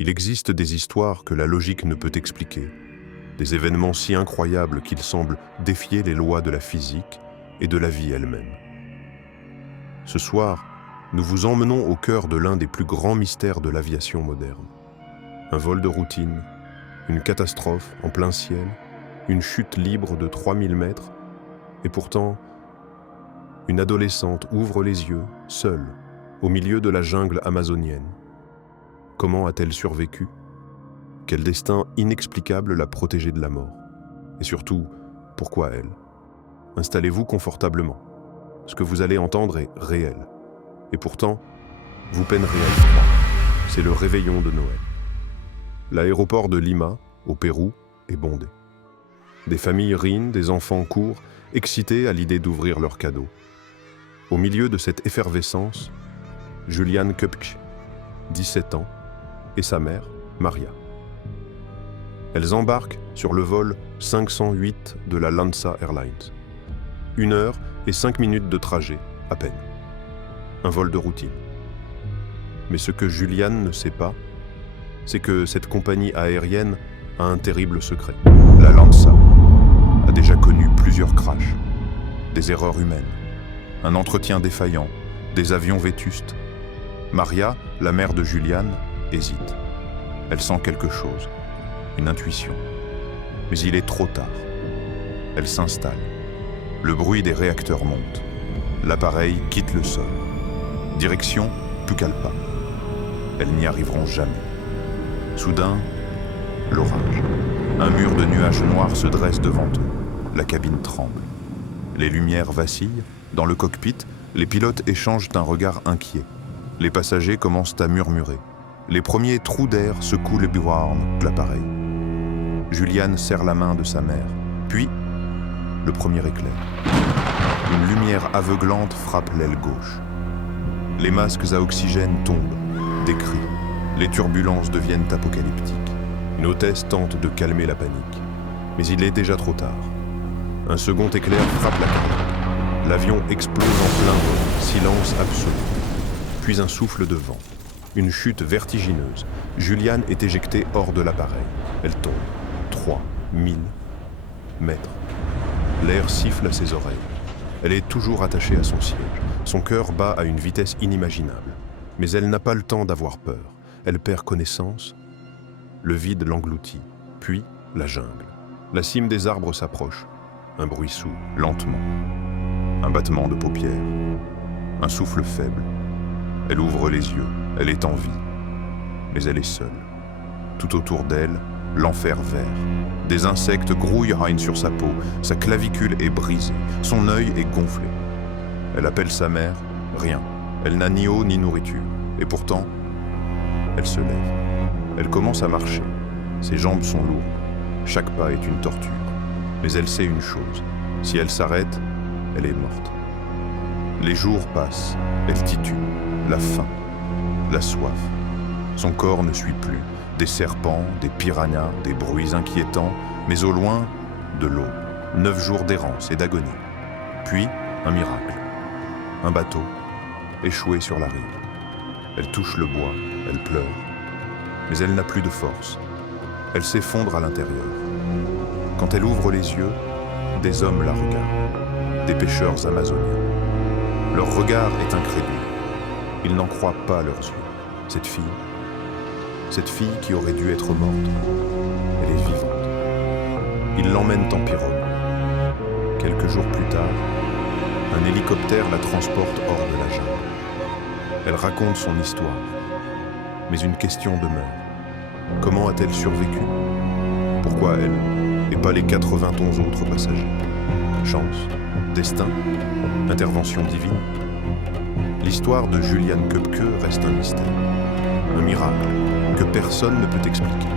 Il existe des histoires que la logique ne peut expliquer, des événements si incroyables qu'ils semblent défier les lois de la physique et de la vie elle-même. Ce soir, nous vous emmenons au cœur de l'un des plus grands mystères de l'aviation moderne. Un vol de routine, une catastrophe en plein ciel, une chute libre de 3000 mètres, et pourtant, une adolescente ouvre les yeux, seule, au milieu de la jungle amazonienne. Comment a-t-elle survécu? Quel destin inexplicable l'a protégée de la mort? Et surtout, pourquoi elle? Installez-vous confortablement. Ce que vous allez entendre est réel. Et pourtant, vous peinerez à y croire. C'est le réveillon de Noël. L'aéroport de Lima, au Pérou, est bondé. Des familles rient, des enfants courent, excités à l'idée d'ouvrir leurs cadeaux. Au milieu de cette effervescence, Julian Köpke, 17 ans, et sa mère, Maria. Elles embarquent sur le vol 508 de la Lanza Airlines. 1 heure et 5 minutes de trajet, à peine. Un vol de routine. Mais ce que Julian ne sait pas, c'est que cette compagnie aérienne a un terrible secret. La Lanza a déjà connu plusieurs crashs, des erreurs humaines, un entretien défaillant, des avions vétustes. Maria, la mère de Julian, hésite. Elle sent quelque chose, une intuition. Mais il est trop tard. Elle s'installe. Le bruit des réacteurs monte. L'appareil quitte le sol. Direction Pucallpa. Elles n'y arriveront jamais. Soudain, l'orage. Un mur de nuages noirs se dresse devant eux. La cabine tremble. Les lumières vacillent. Dans le cockpit, les pilotes échangent un regard inquiet. Les passagers commencent à murmurer. Les premiers trous d'air secouent le buvarn de l'appareil. Julian serre la main de sa mère. Puis, le premier éclair. Une lumière aveuglante frappe l'aile gauche. Les masques à oxygène tombent, des cris. Les turbulences deviennent apocalyptiques. Une hôtesse tente de calmer la panique. Mais il est déjà trop tard. Un second éclair frappe la cabine. L'avion explose en plein vol, silence absolu. Puis un souffle de vent. Une chute vertigineuse. Julian est éjectée hors de l'appareil. Elle tombe. 3000 mètres. L'air siffle à ses oreilles. Elle est toujours attachée à son siège. Son cœur bat à une vitesse inimaginable. Mais elle n'a pas le temps d'avoir peur. Elle perd connaissance. Le vide l'engloutit. Puis, la jungle. La cime des arbres s'approche. Un bruit sourd, lentement. Un battement de paupières. Un souffle faible. Elle ouvre les yeux. Elle est en vie. Mais elle est seule. Tout autour d'elle, l'enfer vert. Des insectes grouillent sur sa peau. Sa clavicule est brisée. Son œil est gonflé. Elle appelle sa mère. Rien. Elle n'a ni eau ni nourriture. Et pourtant, elle se lève. Elle commence à marcher. Ses jambes sont lourdes. Chaque pas est une torture. Mais elle sait une chose. Si elle s'arrête, elle est morte. Les jours passent. Elle titube. La faim. La soif. Son corps ne suit plus. Des serpents, des piranhas, des bruits inquiétants, mais au loin, de l'eau. 9 jours d'errance et d'agonie. Puis, un miracle. Un bateau, échoué sur la rive. Elle touche le bois, elle pleure. Mais elle n'a plus de force. Elle s'effondre à l'intérieur. Quand elle ouvre les yeux, des hommes la regardent. Des pêcheurs amazoniens. Leur regard est incrédule. Ils n'en croient pas leurs yeux. Cette fille qui aurait dû être morte, elle est vivante. Ils l'emmènent en pirogue. Quelques jours plus tard, un hélicoptère la transporte hors de la jungle. Elle raconte son histoire. Mais une question demeure. Comment a-t-elle survécu? Pourquoi elle, et pas les 91 autres passagers? Chance? Destin? Intervention divine? L'histoire de Julian Köpke reste un mystère. Un miracle que personne ne peut expliquer.